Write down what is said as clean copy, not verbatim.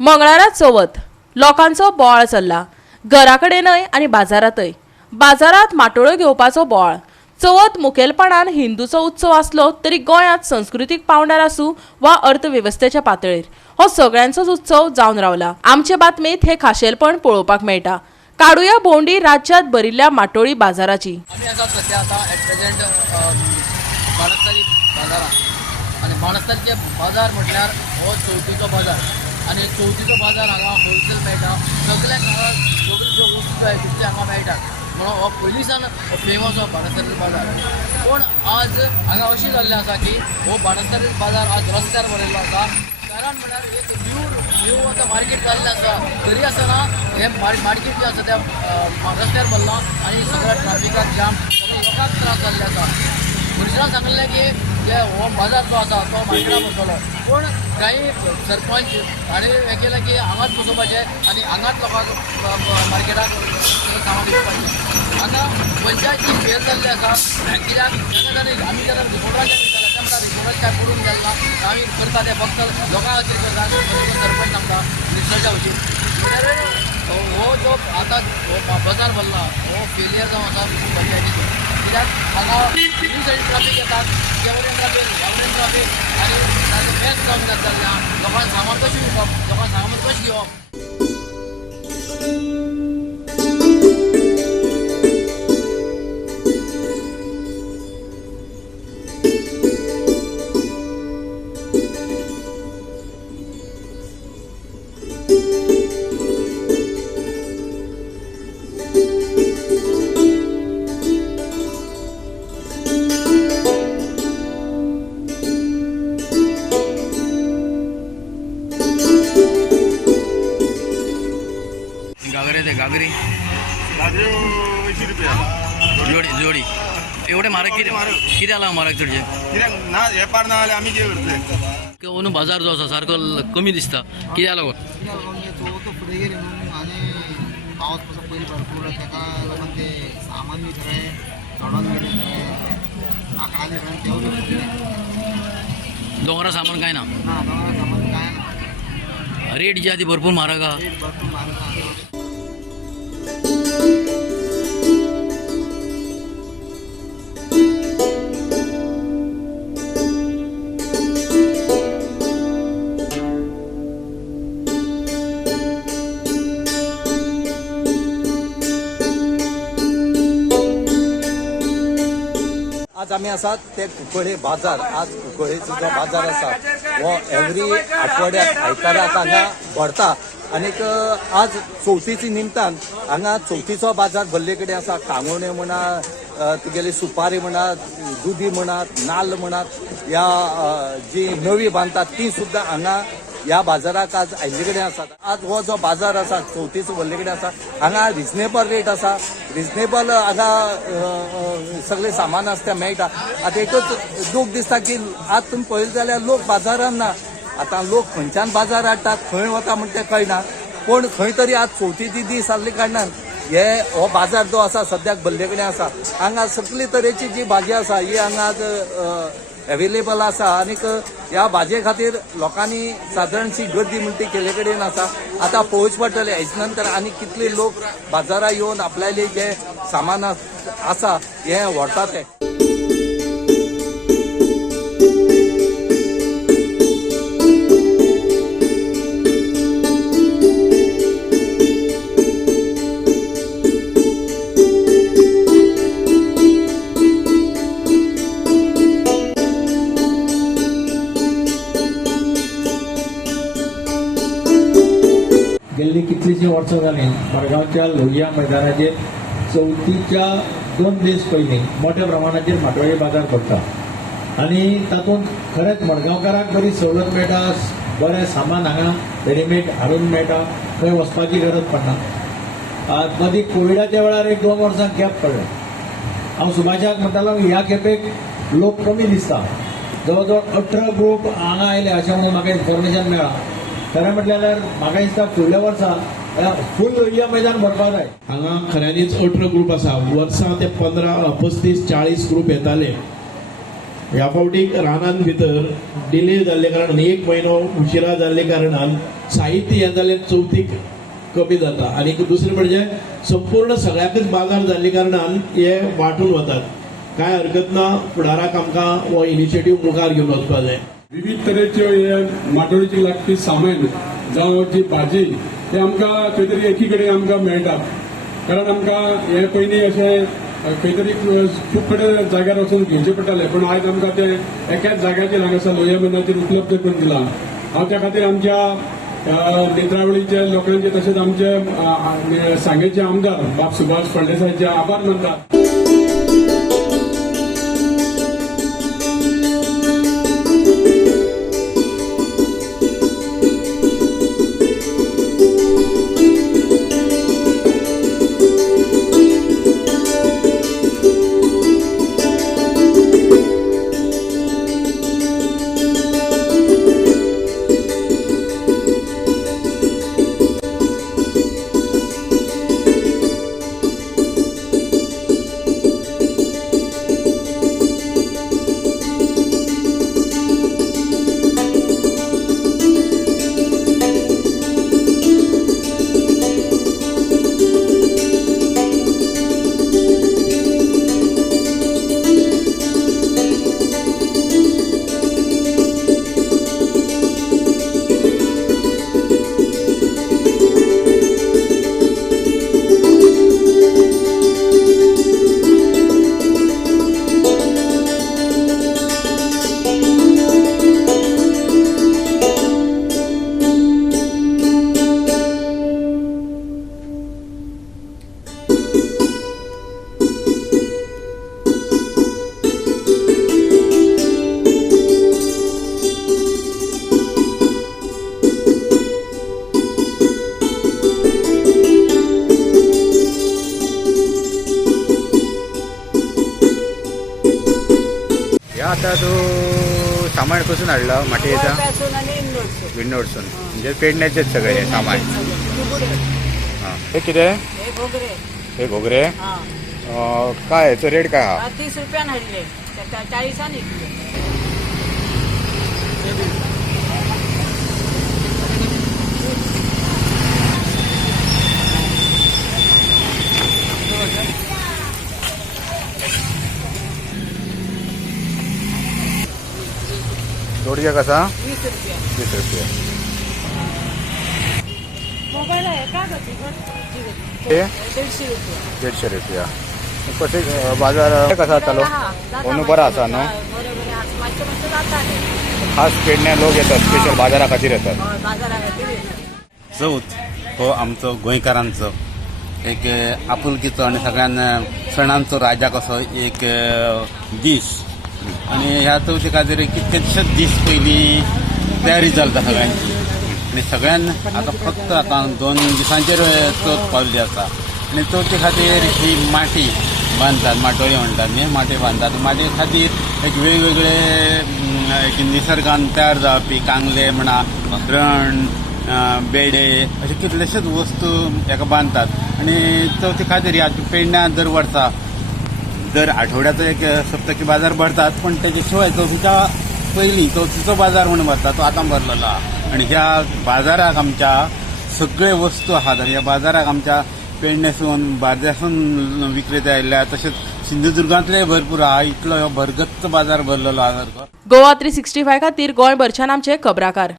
मंगळारा चवथ लोकांचो बोवाळ चल्ला घरा कडेनय आनी बाजारातय। बाजारात माटोळ्यो घेवपाचो बोवाळ। चवथ मुखेलपणान हिंदूचो उत्सव आसलो तरी गोंयांत संस्कृतीक पावंड्यार आसूं वा अर्थवेवस्थेच्या पातळेर हो सगळ्यांचोच उत्सव जावन रावला। आमचे बातमेंत हे खाशेलपण पळोवपाक मेळटा। काडुया भोंवडी राज्यांत भरिल्ल्या माटोळी बाजाराची। आमी आसात सध्या आतां एट प्रेजेंट बाणस्तारी बाजारात आनी बाणस्तारीचे बाजार म्हटल्यार हो चवथीचो बाजार आनी चवथीचो बाजार हांगा होलसेल मेळटा। सगळ्यांक हांगा सगळ्यो वस्तू जाय तितले हांगा मेळटात म्हणून हो पयलींसान फेमस हो बाणस्तारी बाजार। पूण आज हांगा अशें जाल्लें आसा की हो बाणस्तारी बाजार आज रस्त्यार भरिल्लो आसा। कारण म्हळ्यार एक न्यू आतां मार्केट जाल्लें आसा तरी आसतना हे मार्केट जें आसा त्या रस्त्यार भरलां आनी सगळ्या ट्राफिकाक जाम सगळ्या लोकांक त्रास जाल्ले आसा। मनशान सांगलें की जे हो बाजार जो आसा तो मार्केटान बसतलो पूण काही सरपंच हांणी हें केलें की हांगाच बसोवपाचें आनी हांगाच लोकांक मार्केटाक सामान विकपाचें। हांगा पंचायती फेल जाल्ली आसा कित्याक आमी जेन्ना रिपोर्टाचें तेन्ना रिपोर्टाचें कांय पडून गेलें ना। आमी करता तें फक्त लोकां खातीर करता सरपंच सांगता रिसर्चा खातीर। हो जो आतां हो बाजार भरला हो फेलियर जावन आसा पंचायतीचो कित्याक हांगा दोन सायडीन ट्राफीक येतात जेवरेन ट्राफीक गावडेन ट्राफीक आनी ताचें बेस्ट जावन जाता लोकांक सामान कशें विकप लोकांक सामान कशें घेवप। घागरी जोडी एवढे म्हारग किती आला म्हारग चडशे ना वेपार ना जाल्यार आमी कितें करतले। अंदू बाजार जो आसा सारको कमी दिसता कित्याक लागून चवथ फुडें गेली न्हू आनी पावस कसो पयलीं भरपूर ताका लागून ते सामान बी सगळें चडोन गेलें सगळें लाकडांनी सगळें देंवलें सगळें दोंगरा सामान काय ना दोंगरा सामान कांय ना रेट जी आहा ती भरपूर म्हारग आहा। रेट भरपूर म्हारग आहा। आज आमी आसात ते कुंकळे बाजार। आज कुंकळेचो जो बाजार आसा हो एवरी आठवड्याक आयताराक हांगा भरता आनीक आज चवथीच्या निमतान हांगा चवथीचो बाजार भरले कडेन आसा। कांगोणे म्हणा तुगेली सुपारी म्हणा दुदी म्हणात नाल्ल म्हणात ह्या जी नवी बांदतात ती सुद्दां हांगा ह्या बाजाराक आज आयिल्ले कडेन आसात। आज हो जो बाजार आसा चवथीचो भरले कडेन आसा हांगा रिजनेबल रेट आसा। रिजनेबल हांगा सगळे सामान आसा तें मेळटा। आतां एकच दूख दिसता की आज तुमी पळयलें जाल्यार लोक बाजारान ना। आतां लोक खंयच्यान बाजार हाडटात खंय वता म्हण तें कळना पूण खंय तरी आज चवथीची दीस आसले कारणान हो बाजार जो आसा सद्याक भरले कडेन आसा। हांगा सगळे तरेची जी भाजी आसा ही हांगा आज अवेलेबल आसा आनीक ह्या भाजे खातीर लोकांनी सादारणशी गर्दी म्हणटी ती केले कडेन आसा। आतां पळोवचे पडटलें हेचे नंतर आनी कितले लोक बाजारात येवन आपल्याले जे सामान आसा हें व्हरता ते। गेल्ली कितलींशीं वर्सां जालीं मडगांवच्या लोहिया मैदानाचेर चवथीच्या 2 दीस पयलीं मोठ्या प्रमाणाचेर माटोळी बाजार भरता आनी तातूंत खरेंच मडगांवकाराक बरी सवलत मेळटा। बरें सामान हांगा रेडीमेड हाडून मेळटा खंय वचपाची गरज पडना। मदीं कोविडाच्या वेळार 1-2 वर्सां गॅप पडलें। हांव सुभाषाक म्हणटालो ह्या खेपेक लोक कमी दिसता जवळ जवळ 18 ग्रूप हांगा आयले अशें म्हणून म्हाका इन्फॉर्मेशन मेळ्ळा। खरें म्हटल्यार म्हाका दिसता फुडल्या वर्सा फूल लोहिया मैदान भरपाक जाय। हांगा खऱ्यांनीच 18 ग्रूप आसा। वर्सां ते 15, 35, 40 ग्रूप येताले ह्या फावटीक रानान भितर डिले जाल्ले कारणान 1 म्हयनो उशिरा जाल्ले कारणान साहित्य हें जालें चवथीक कमी जाता आनी दुसरें म्हणजे संपूर्ण सगळ्याकच बाजार जाल्ले कारणान हे वांटून वतात. कांय हरकत ना, फुडाराक आमकां हो इनिशिएटीव मुखार घेवन वचपाक जाय. विविध तरेच्यो हे माटोळेची लागपी सामान जावं जी भाजी हे आमकां खंय तरी एकी कडेन आमकां मेळटा. कारण आमकां हे पयलीं अशें खंय तरी खूब कडेन जाग्यार वचून घेवचें पडटालें, पूण आयज आमकां ते एकाच जाग्याचेर हांगासर लोहया मैदानाचेर उपलब्ध करून दिला. हांव त्या खातीर आमच्या नेत्रावळीच्या लोकांचे तशेंच आमचे सांगेचे आमदार बाब सुभाष फळदेसायचे आभार मानतात. आता तो सामान कसून हाडला माटयेचा विंडोडसून म्हणजे पेडण्याचेच सगळे हे सामान. हां हे कितें हे घोगरे काय याचो रेट काय हा? 30 रुपयान हाडले 40 विकले. दोडगे कसा? 20 रुपया. 20 रुपया. मोबाईल आहे का गं? हे 150 रुपया. 150 रुपया. कसे बाजार कसा चालू? कोण बरा असा न्हू? मातशें जाता. खास पेडण्या लोक येतात, स्पेशल बाजारा खातीर येतात. बाजारा खातीर येतात. चवथ हो आमचो गोंयकारांचो एक आपुलकीचो आनी सगळ्यान सणांचो राजा कसो एक दीस. आणि ह्या चवथी खातीर कितकेशेच दीस पयलीं तयारी चलता सगळ्यांची. आनी सगळ्यान आतां फक्त आतां 2 दिसांचेर चवथ पावल्ली आसा. आनी चवथी खातीर ही माटी बांदतात, माटोळी म्हणटात न्ही, माटी बांदतात. माटी खातीर एक वेगवेगळे निसर्गान तयार जावपी कांगले म्हणा, रण, बेडे अशे कितलेशेच वस्तू हेका बांदतात. आनी चवथी खातीर ह्या पेडण्या दर वर्सा दर आठवड्याचो एक सप्तकी बाजार भरतात, पण तेजे शिवाय चवथीच्या पयलीं चवथीचो बाजार म्हणून भरता तो आतां भरलेलो आहा. आनी ह्या बाजाराक आमच्या सगळे वस्तू आहात. आनी ह्या बाजाराक आमच्या पेडण्यासून बार्देसून विक्रेते आयिल्ले तशेंच सिंधुदुर्गांतले भरपूर आहा. इतलो हो भरगच्च बाजार भरलेलो आहा. गोवा 365 खातीर गोंयभरच्यान आमचे खबराकार.